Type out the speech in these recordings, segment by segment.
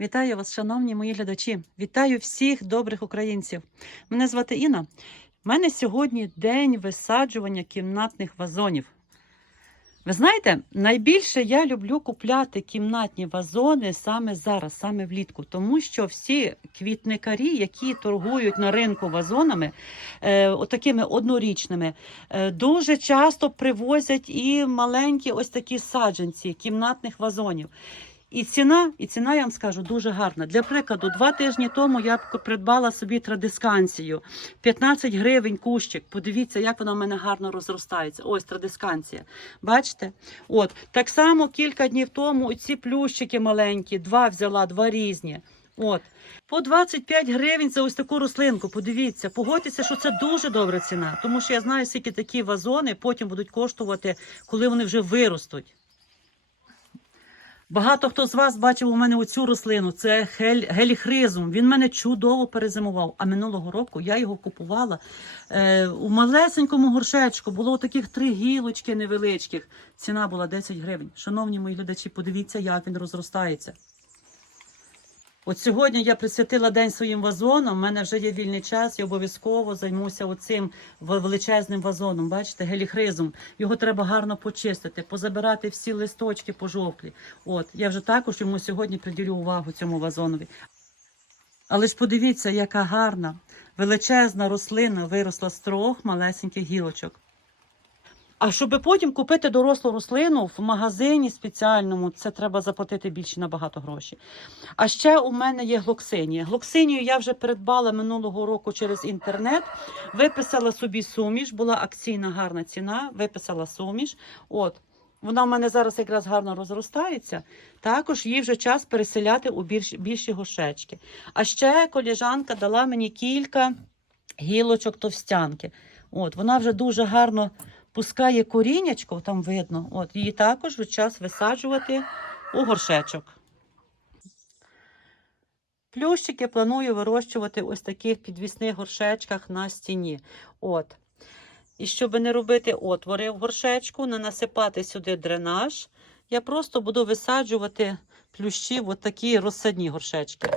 Вітаю вас, шановні мої глядачі. Вітаю всіх добрих українців. Мене звати Інна. У мене сьогодні день висаджування кімнатних вазонів. Ви знаєте, найбільше я люблю купляти кімнатні вазони саме зараз, саме влітку, тому що всі квітникарі, які торгують на ринку вазонами, е, отакими однорічними, е, дуже часто привозять і маленькі ось такі саджанці кімнатних вазонів. І ціна, і ціна, я вам скажу, дуже гарна. Для прикладу, два тижні тому я придбала собі традисканцію. 15 гривень кущик. Подивіться, як вона в мене гарно розростається. Ось традисканція. Бачите? От так само кілька днів тому ці плющики маленькі, два взяла, два різні. От. По 25 гривень за ось таку рослинку. Подивіться, погодьтеся, що це дуже добра ціна, тому що я знаю, скільки такі вазони потім будуть коштувати, коли вони вже виростуть. Багато хто з вас бачив у мене оцю рослину. Це гель, геліхризум. Він мене чудово перезимував. А минулого року я його купувала е, у малесенькому горшечку. Було таких три гілочки невеличких. Ціна була 10 гривень. Шановні мої глядачі, подивіться, як він розростається. От сьогодні я присвятила день своїм вазонам. У мене вже є вільний час, я обов'язково займуся оцим величезним вазоном. Бачите, геліхризом. Його треба гарно почистити, позабирати всі листочки пожовклі. От я вже також йому сьогодні приділю увагу цьому вазонові. Але ж подивіться, яка гарна, величезна рослина виросла з трьох малесеньких гілочок. А щоб потім купити дорослу рослину в магазині спеціальному, це треба заплатити більше набагато грошей. А ще у мене є глоксинія. Глоксинію я вже придбала минулого року через інтернет. Виписала собі суміш, була акційна гарна ціна. Виписала суміш. От. Вона в мене зараз якраз гарно розростається. Також їй вже час переселяти у більш, більші горшечки. А ще коліжанка дала мені кілька гілочок товстянки. От, вона вже дуже гарно пускає коріннячко, там видно. От, її також час висаджувати у горшечок. Плющики планую вирощувати ось таких підвісних горшечках на стіні. От. І щоб не робити отвори в горшечку, не насипати сюди дренаж, я просто буду висаджувати плющі в такі розсадні горшечки.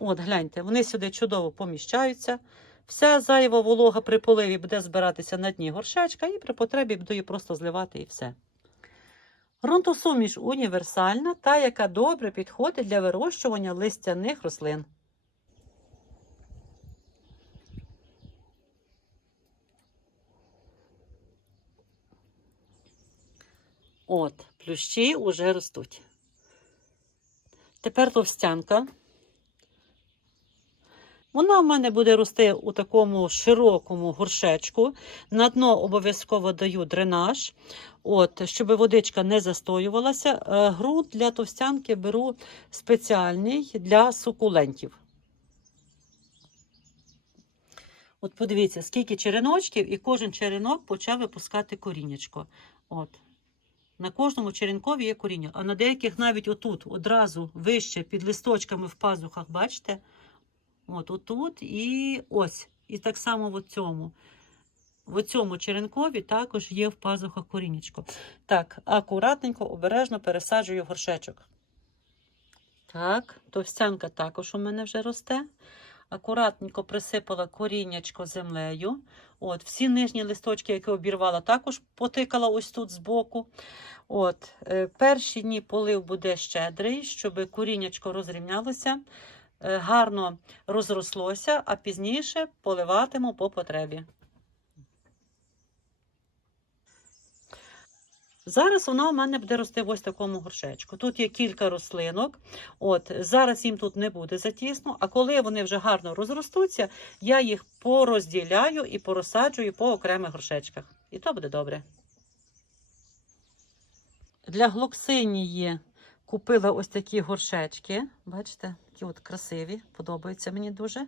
От, гляньте, вони сюди чудово поміщаються. Вся зайва волога при поливі буде збиратися на дні горшечка, і при потребі буду її просто зливати і все. Грунтосуміш універсальна, та, яка добре підходить для вирощування листяних рослин. От, плющі вже ростуть. Тепер товстянка. Вона в мене буде рости у такому широкому горшечку. На дно обов'язково даю дренаж, от, щоб водичка не застоювалася. Е, Грунт для товстянки беру спеціальний для сукулентів. От подивіться, скільки череночків, і кожен черенок почав випускати коріннячко. От. На кожному черенкові є коріння, а на деяких навіть отут, одразу вище під листочками в пазухах, бачите? От отут і ось. І так само в цьому. В цьому черенкові також є в пазухах корінечко. Так, акуратненько, обережно пересаджую горшечок. Так, товстянка також у мене вже росте. Акуратненько присипала коріннячко землею. От, всі нижні листочки, які обірвала, також потикала ось тут збоку. От, е, перші дні полив буде щедрий, щоб коріннячко розрівнялося гарно розрослося, а пізніше поливатиму по потребі. Зараз вона у мене буде рости в ось такому горшечку. Тут є кілька рослинок. От зараз їм тут не буде затісно, а коли вони вже гарно розростуться, я їх порозділяю і порозсаджую по окремих горшечках. І то буде добре. Для глоксинії купила ось такі горшечки. Бачите, такі от красиві, подобаються мені дуже.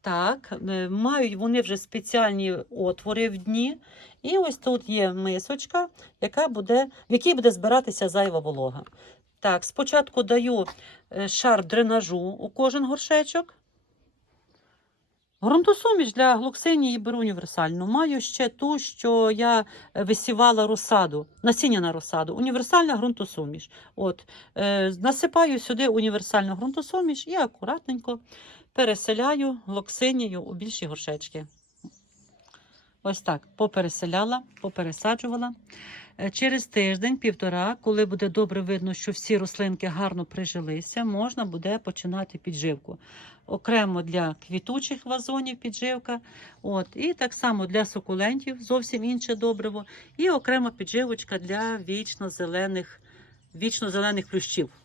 Так, е, мають вони вже спеціальні отвори в дні. І ось тут є мисочка, яка буде, в якій буде збиратися зайва волога. Так, спочатку даю е, шар дренажу у кожен горшечок. Грунтосуміш для глоксинії беру універсальну. Маю ще ту, що я е, висівала розсаду, насіння на розсаду. Універсальна грунтосуміш. От, е, насипаю сюди універсальну грунтосуміш і акуратненько переселяю глоксинію у більші горшечки. Ось так попереселяла, попересаджувала. Е, Через тиждень-півтора, коли буде добре видно, що всі рослинки гарно прижилися, можна буде починати підживку. Окремо для квітучих вазонів підживка, от, і так само для сукулентів зовсім інше добриво, і окрема підживочка для вічно-зелених, вічно-зелених плющів.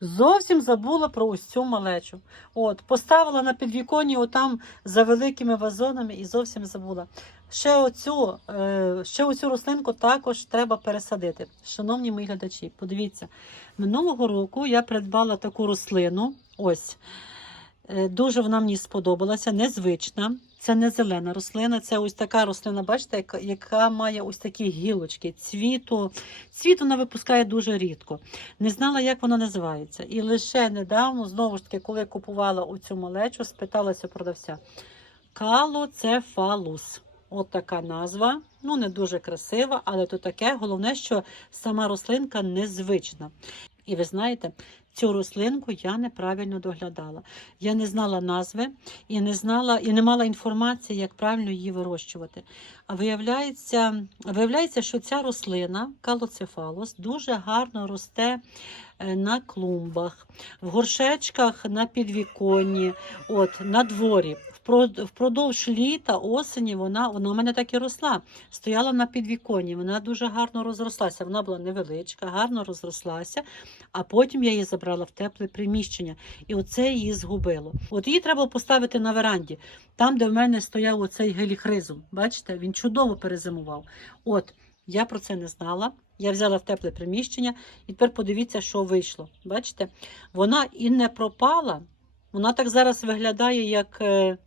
Зовсім забула про ось цю малечу. От, поставила на підвіконні отам за великими вазонами і зовсім забула. Ще оцю, е, ще оцю рослинку також треба пересадити. Шановні мої глядачі, подивіться, минулого року я придбала таку рослину. Ось. Е, Дуже вона мені сподобалася, незвична. Це не зелена рослина, це ось така рослина, бачите, яка, яка має ось такі гілочки. Цвіту. Цвіт вона випускає дуже рідко. Не знала, як вона називається. І лише недавно, знову ж таки, коли купувала оцю малечу, спиталася продавця. Калоцефалус. От така назва. Ну, не дуже красива, але то таке. Головне, що сама рослинка незвична. І ви знаєте, цю рослинку я неправильно доглядала. Я не знала назви і не знала, і не мала інформації, як правильно її вирощувати. А виявляється, виявляється, що ця рослина, калоцефалос, дуже гарно росте е, на клумбах, в горшечках на підвіконні, от, на дворі. Впро- Впродовж літа, осені вона, вона у мене так і росла. Стояла на підвіконні, вона дуже гарно розрослася. Вона була невеличка, гарно розрослася, а потім я її забрала в тепле приміщення. І оце її згубило. От її треба поставити на веранді, там, де в мене стояв оцей геліхризум. Бачите, він чудово перезимував. От, я про це не знала. Я взяла в тепле приміщення, і тепер подивіться, що вийшло. Бачите, вона і не пропала. Вона так зараз виглядає, як е,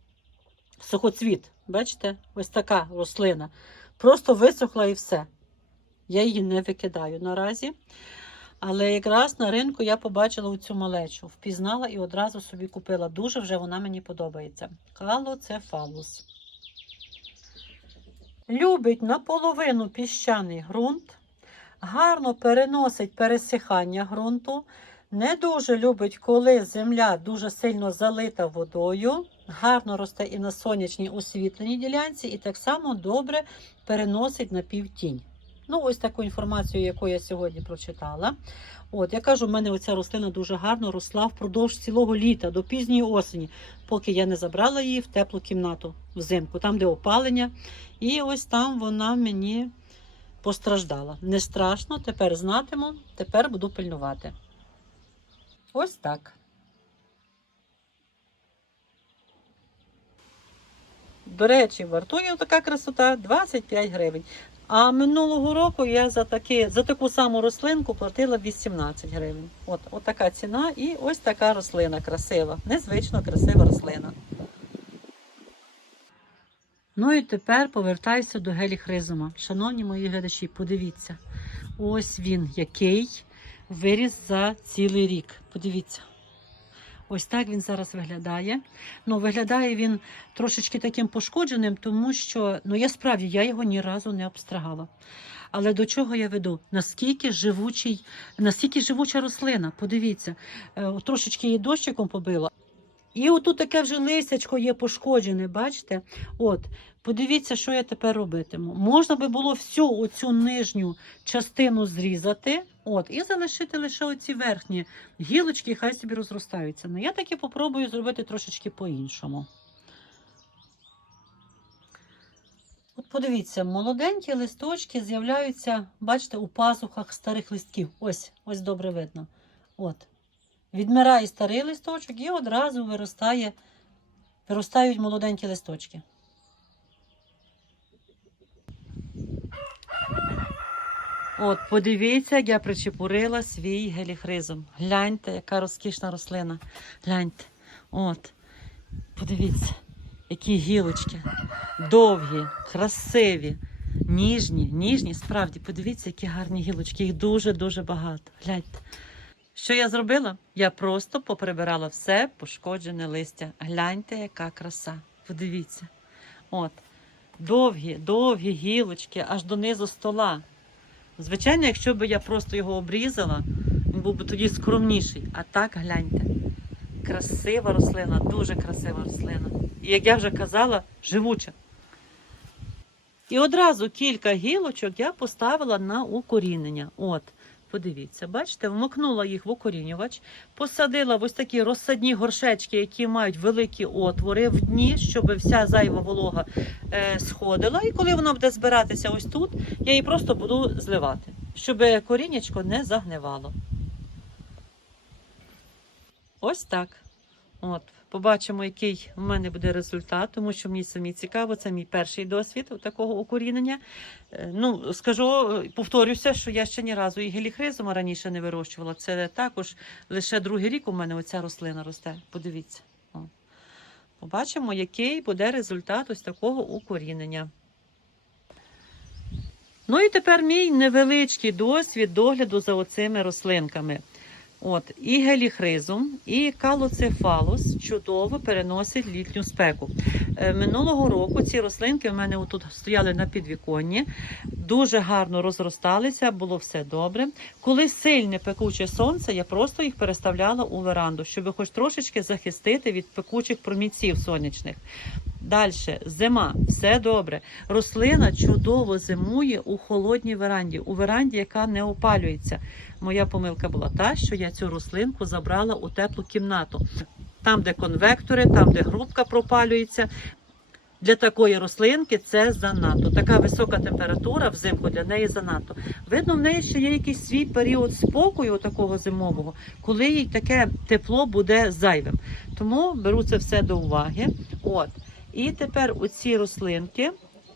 сухоцвіт. Бачите, ось така рослина. Просто висохла і все. Я її не викидаю наразі. Але якраз на ринку я побачила цю малечу, впізнала і одразу собі купила. Дуже вже вона мені подобається. Калоцефалус. Любить наполовину піщаний ґрунт, гарно переносить пересихання ґрунту. Не дуже любить, коли земля дуже сильно залита водою, гарно росте і на сонячній освітленій ділянці, і так само добре переносить на півтінь. Ну, ось таку інформацію, яку я сьогодні прочитала. От, я кажу, в мене оця рослина дуже гарно росла впродовж цілого літа, до пізньої осені, поки я не забрала її в теплу кімнату взимку, там, де опалення. І ось там вона мені постраждала. Не страшно, тепер знатиму, тепер буду пильнувати. Ось так. До речі, вартує така красота 25 гривень. А минулого року я за, такі, за таку саму рослинку платила 18 гривень. От, от така ціна і ось така рослина красива. Незвично красива рослина. Ну і тепер повертаюся до геліхризума. Шановні мої глядачі, подивіться. Ось він, який виріс за цілий рік. Подивіться. Ось так він зараз виглядає. Ну, виглядає він трошечки таким пошкодженим, тому що ну я справді я його ні разу не обстригала. Але до чого я веду? Наскільки живучий, наскільки живуча рослина? Подивіться, Е, трошечки її дощиком побила. І отут таке вже листячко є пошкоджене, бачите? От, подивіться, що я тепер робитиму. Можна би було всю оцю нижню частину зрізати, от, і залишити лише оці верхні гілочки, хай собі розростаються. Ну, я таки попробую зробити трошечки по-іншому. От подивіться, молоденькі листочки з'являються, бачите, у пазухах старих листків. Ось, ось добре видно. От. Відмирає старий листочок і одразу виростає, виростають молоденькі листочки. От, подивіться, як я причепурила свій геліхризом. Гляньте, яка розкішна рослина. Гляньте. От. Подивіться, які гілочки. Довгі, красиві, ніжні, ніжні. Справді, подивіться, які гарні гілочки. Їх дуже-дуже багато. Гляньте. Що я зробила? Я просто поприбирала все пошкоджене листя. Гляньте, яка краса. Подивіться. От. Довгі, довгі гілочки, аж донизу стола. Звичайно, якщо б я просто його обрізала, він був би тоді скромніший. А так гляньте. Красива рослина, дуже красива рослина. І як я вже казала, живуча. І одразу кілька гілочок я поставила на укорінення. От, подивіться, бачите, вмикнула їх в укорінювач, посадила в ось такі розсадні горшечки, які мають великі отвори в дні, щоб вся зайва волога е, сходила. І коли вона буде збиратися ось тут, я її просто буду зливати, щоб корінечко не загнивало. Ось так. От, побачимо, який в мене буде результат, тому що мені самі цікаво, це мій перший досвід такого укорінення. Е, Ну, скажу, е, повторюся, що я ще ні разу і геліхризума раніше не вирощувала. Це також лише другий рік у мене оця рослина росте. Подивіться. Побачимо, який буде результат ось такого укорінення. Ну і тепер мій невеличкий досвід догляду за оцими рослинками. От, і геліхризум, і калоцефалус чудово переносять літню спеку. Е, Минулого року ці рослинки в мене отут стояли на підвіконні, дуже гарно розросталися, було все добре. Коли сильне пекуче сонце, я просто їх переставляла у веранду, щоб хоч трошечки захистити від пекучих промінців сонячних. Далі, зима, все добре. Рослина чудово зимує у холодній веранді, у веранді, яка не опалюється. Моя помилка була та, що я цю рослинку забрала у теплу кімнату. Там, де конвектори, там, де грубка пропалюється. Для такої рослинки це занадто. Така висока температура взимку для неї занадто. Видно, в неї ще є якийсь свій період спокою такого зимового, коли їй таке тепло буде зайвим. Тому беру це все до уваги. От. І тепер оці рослинки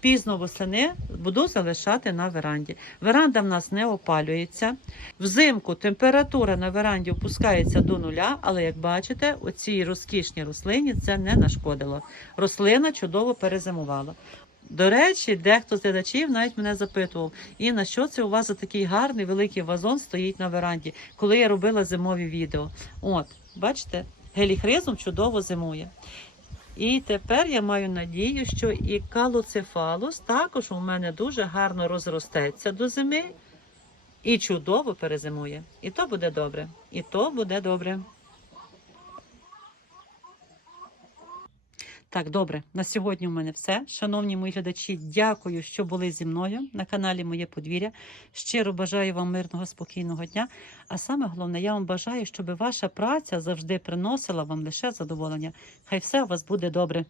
пізно восени буду залишати на веранді. Веранда в нас не опалюється. Взимку температура на веранді опускається до нуля, але як бачите, оцій розкішній рослині це не нашкодило. Рослина чудово перезимувала. До речі, дехто з глядачів навіть мене запитував, і на що це у вас за такий гарний великий вазон стоїть на веранді, коли я робила зимові відео. От, бачите, геліхризм чудово зимує. І тепер я маю надію, що і калоцефалус також у мене дуже гарно розростеться до зими і чудово перезимує. І то буде добре. І то буде добре. Так, добре, на сьогодні у мене все. Шановні мої глядачі, дякую, що були зі мною на каналі Моє подвір'я. Щиро бажаю вам мирного, спокійного дня. А саме головне, я вам бажаю, щоб ваша праця завжди приносила вам лише задоволення. Хай все у вас буде добре.